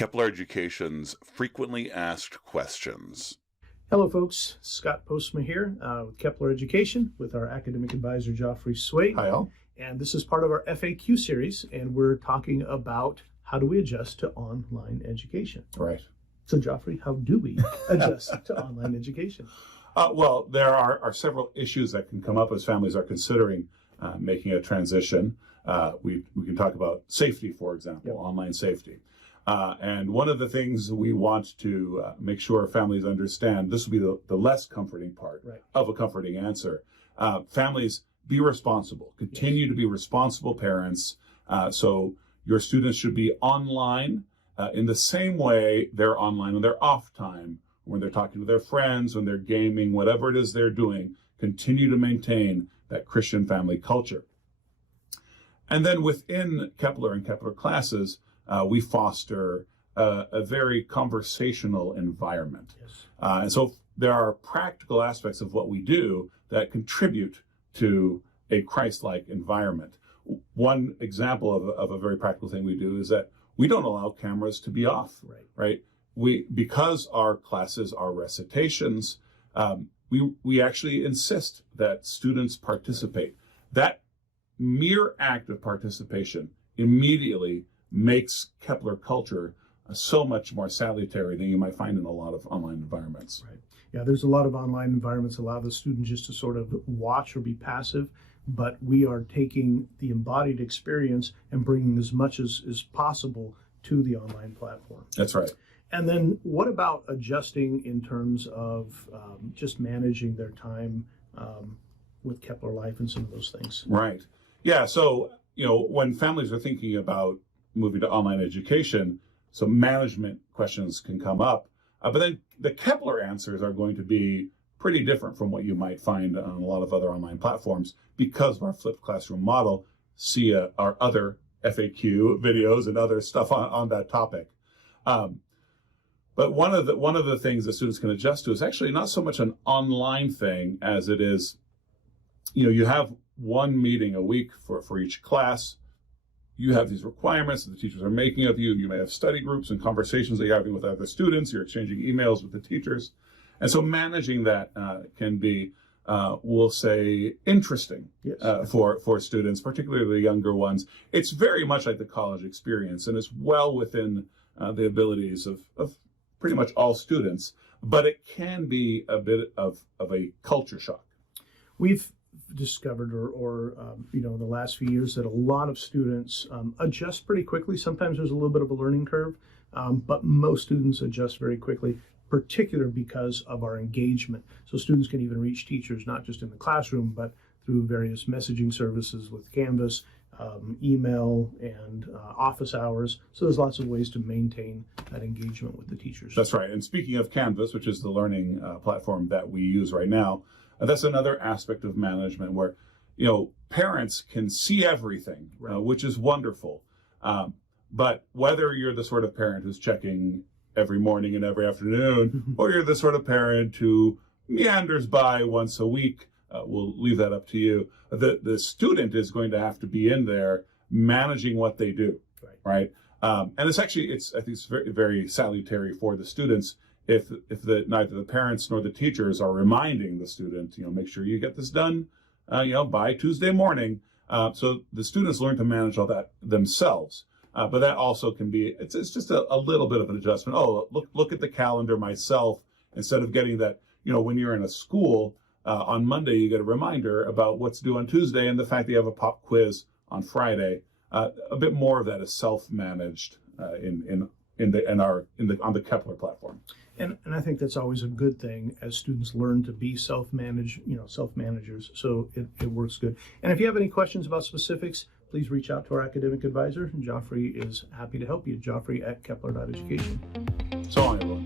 Kepler Education's Frequently Asked Questions. Hello, folks. Scott Postma here with Kepler Education with our academic advisor, Joffrey Swait. Hi, all. And this is part of our FAQ series, and we're talking about how do we adjust to online education. Right. So, Joffrey, how do we adjust to online education? Well, there are several issues that can come up as families are considering making a transition. We can talk about safety, for example, online safety. And one of the things we want to make sure families understand, this will be the less comforting part of a comforting answer. Families, be responsible. Continue to be responsible parents. So your students should be online in the same way they're online on their off time, when they're talking to their friends, when they're gaming, whatever it is they're doing. Continue to maintain that Christian family culture. And then within Kepler and Kepler classes, we foster a very conversational environment. Yes. And so there are practical aspects of what we do that contribute to a Christ-like environment. One example of a very practical thing we do is that we don't allow cameras to be off, right? Because our classes are recitations, we actually insist that students participate. That mere act of participation immediately makes Kepler culture so much more salutary than you might find in a lot of online environments. Right. Yeah, there's a lot of online environments allow the student just to sort of watch or be passive, but we are taking the embodied experience and bringing as much as possible to the online platform. That's right. And then what about adjusting in terms of just managing their time with Kepler Life and some of those things? Right. Yeah, so, when families are thinking about moving to online education, so management questions can come up. But then the Kepler answers are going to be pretty different from what you might find on a lot of other online platforms because of our flipped classroom model. See our other FAQ videos and other stuff on that topic. But one of the things that students can adjust to is actually not so much an online thing as it is, you have one meeting a week for each class. You have these requirements that the teachers are making of you. You may have study groups and conversations that you're having with other students. You're exchanging emails with the teachers. And so managing that can be, we'll say, interesting for students, particularly the younger ones. It's very much like the college experience, and it's well within the abilities of pretty much all students, but it can be a bit of a culture shock. We've discovered or in the last few years that a lot of students adjust pretty quickly. Sometimes there's a little bit of a learning curve, but most students adjust very quickly, particularly because of our engagement. So students can even reach teachers, not just in the classroom, but through various messaging services with Canvas, email, and office hours. So there's lots of ways to maintain that engagement with the teachers. That's right. And speaking of Canvas, which is the learning platform that we use right now, that's another aspect of management where, parents can see everything, which is wonderful. But whether you're the sort of parent who's checking every morning and every afternoon, or you're the sort of parent who meanders by once a week, we'll leave that up to you. The student is going to have to be in there managing what they do, right? And I think it's very, very salutary for the students if neither the parents nor the teachers are reminding the student, make sure you get this done, by Tuesday morning. So the students learn to manage all that themselves. But that also can be, it's just a little bit of an adjustment. Oh, look at the calendar myself, instead of getting that, when you're in a school, on Monday, you get a reminder about what's due on Tuesday and the fact that you have a pop quiz on Friday. A bit more of that is self-managed on the Kepler platform. And I think that's always a good thing as students learn to be self-managers. So it works good. And if you have any questions about specifics, please reach out to our academic advisor. Joffrey is happy to help you. Joffrey at Kepler.education. So long, everyone.